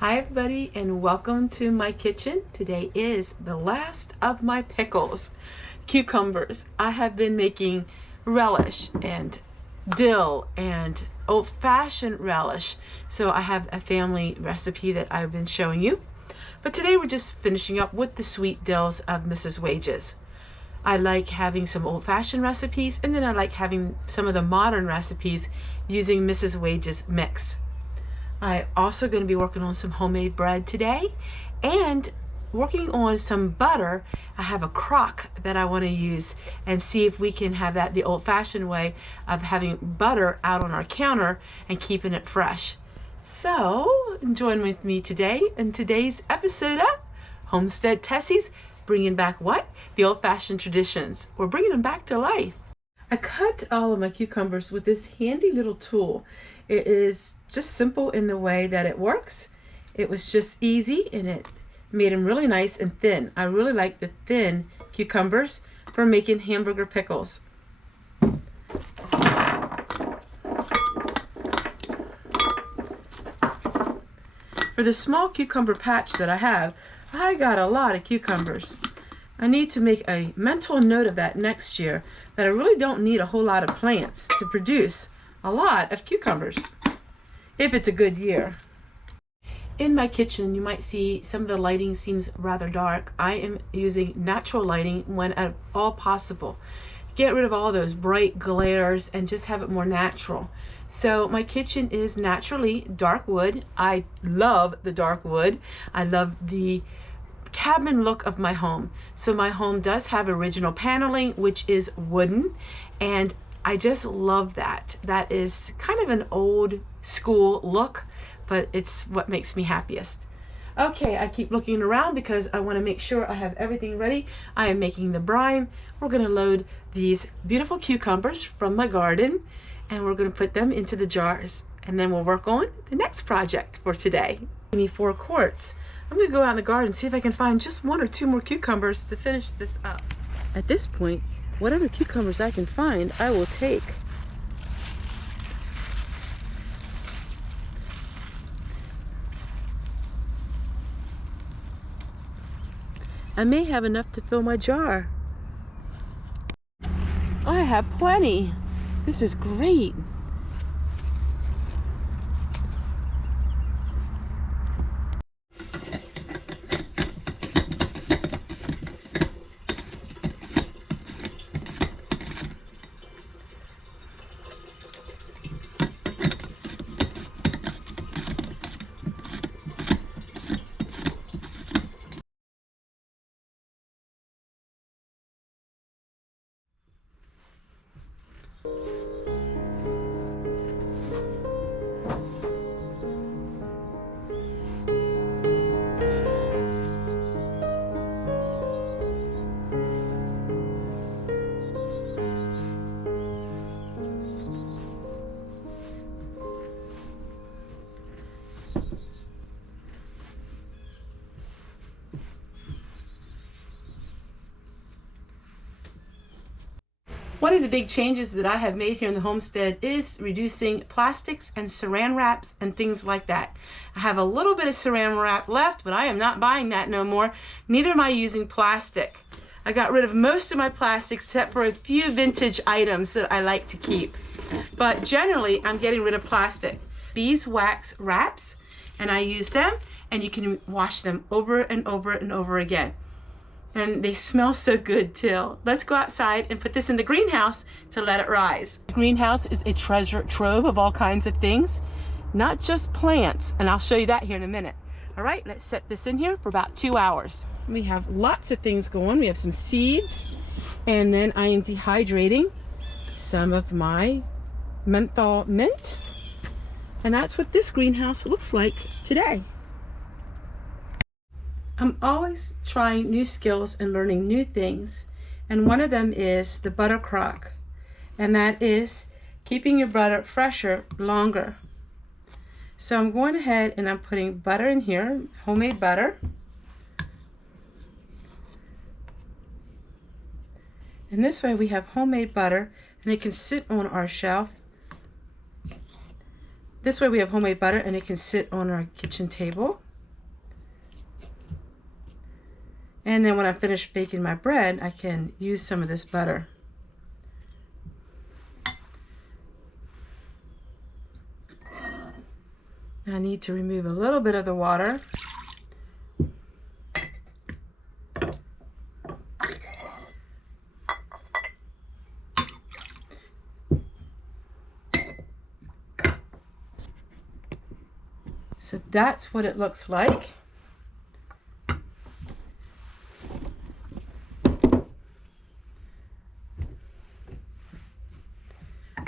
Hi everybody and welcome to my kitchen. Today is the last of my pickles, cucumbers. I have been making relish and dill and old-fashioned relish. So I have a family recipe that I've been showing you. But today we're just finishing up with the sweet dills of Mrs. Wages. I like having some old-fashioned recipes, and then I like having some of the modern recipes using Mrs. Wages mix. I'm also going to be working on some homemade bread today and working on some butter. I have a crock that I want to use and see if we can have that the old-fashioned way of having butter out on our counter and keeping it fresh. So join with me today in today's episode of Homestead Tessie's, bringing back what? The old-fashioned traditions. We're bringing them back to life. I cut all of my cucumbers with this handy little tool. It is just simple in the way that it works. It was just easy and it made them really nice and thin. I really like the thin cucumbers for making hamburger pickles. For the small cucumber patch that I have, I got a lot of cucumbers. I need to make a mental note of that next year, that I really don't need a whole lot of plants to produce a lot of cucumbers, if it's a good year. In my kitchen, you might see some of the lighting seems rather dark. I am using natural lighting when at all possible. Get rid of all those bright glares and just have it more natural. So my kitchen is naturally dark wood. I love the dark wood. I love the cabin look of my home. So my home does have original paneling, which is wooden, and I just love that. That is kind of an old school look, but it's what makes me happiest. Okay, I keep looking around because I want to make sure I have everything ready. I am making the brine. We're going to load these beautiful cucumbers from my garden and we're going to put them into the jars, and then we'll work on the next project for today. I need 4 quarts. I'm going to go out in the garden and see if I can find just 1 or 2 more cucumbers to finish this up. At this point, whatever cucumbers I can find, I will take. I may have enough to fill my jar. I have plenty. This is great. One of the big changes that I have made here in the homestead is reducing plastics and saran wraps and things like that. I have a little bit of saran wrap left, but I am not buying that no more. Neither am I using plastic. I got rid of most of my plastics except for a few vintage items that I like to keep. But generally, I'm getting rid of plastic. Beeswax wraps, and I use them, and you can wash them over and over and over again. And they smell so good too. Let's go outside and put this in the greenhouse to let it rise. The greenhouse is a treasure trove of all kinds of things, not just plants, and I'll show you that here in a minute. All right, let's set this in here for about 2 hours. We have lots of things going. We have some seeds, and then I am dehydrating some of my menthol mint, and that's what this greenhouse looks like today. I'm always trying new skills and learning new things, and one of them is the butter crock, and that is keeping your butter fresher longer. So I'm going ahead and I'm putting butter in here, homemade butter, and this way we have homemade butter and it can sit on our shelf. This way we have homemade butter and it can sit on our kitchen table. And then when I'm finished baking my bread, I can use some of this butter. I need to remove a little bit of the water. So that's what it looks like.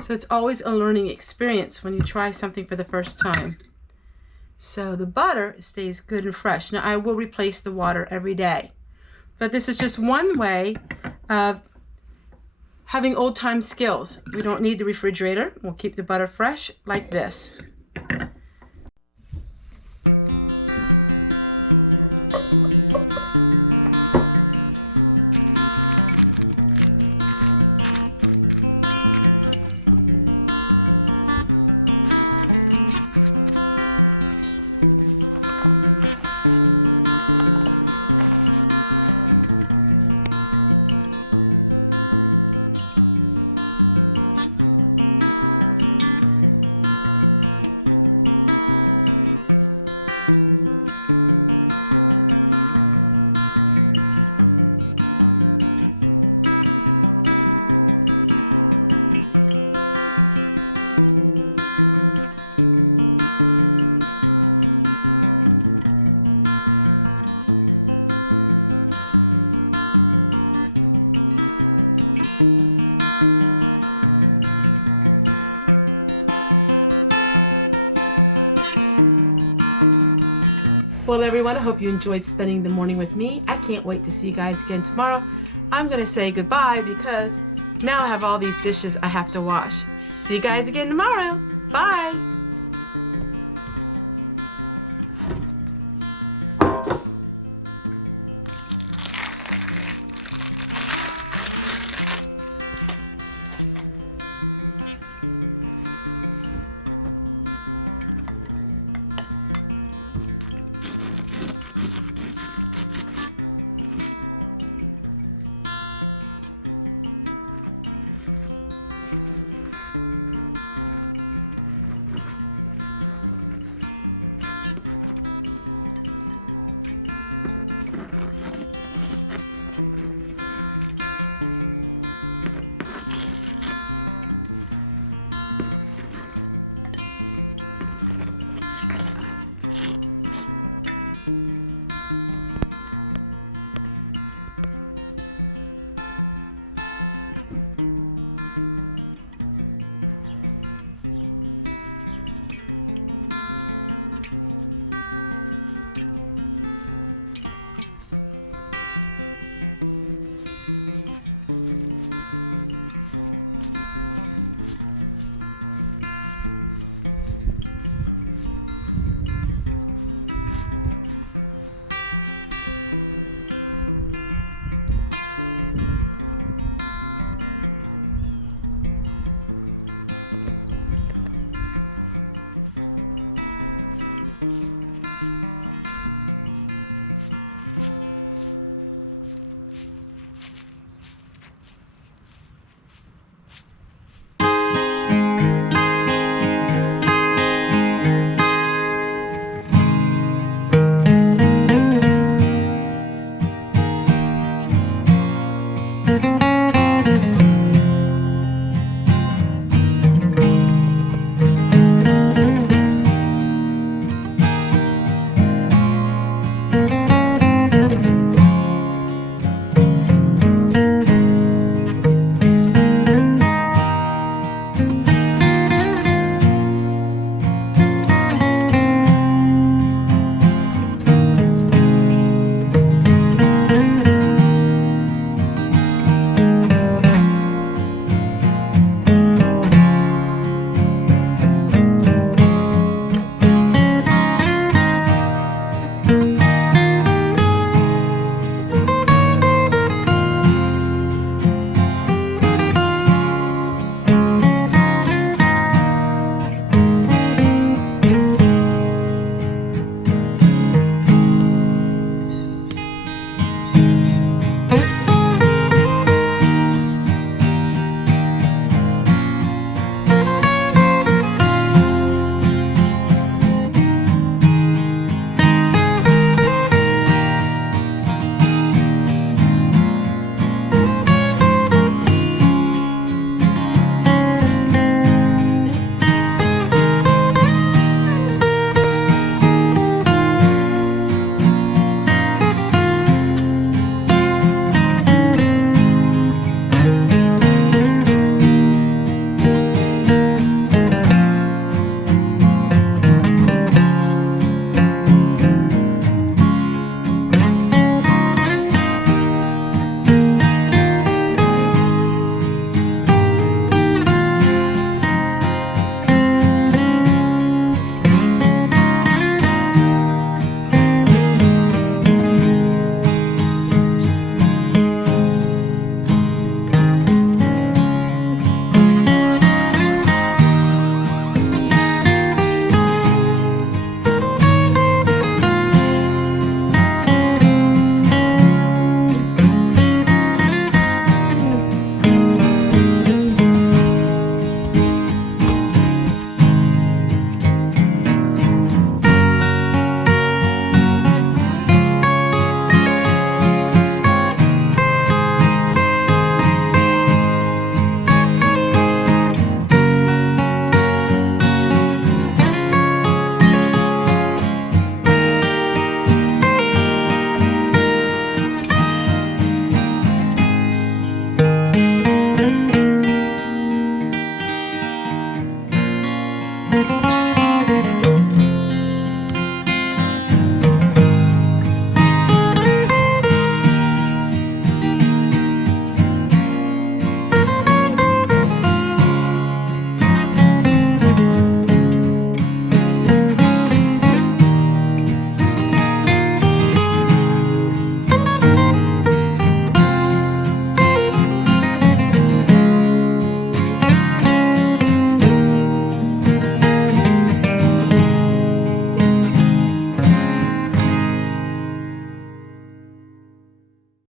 So it's always a learning experience when you try something for the first time. So the butter stays good and fresh. Now I will replace the water every day. But this is just one way of having old-time skills. We don't need the refrigerator. We'll keep the butter fresh like this. Well, everyone, I hope you enjoyed spending the morning with me. I can't wait to see you guys again tomorrow. I'm going to say goodbye because now I have all these dishes I have to wash. See you guys again tomorrow. Bye.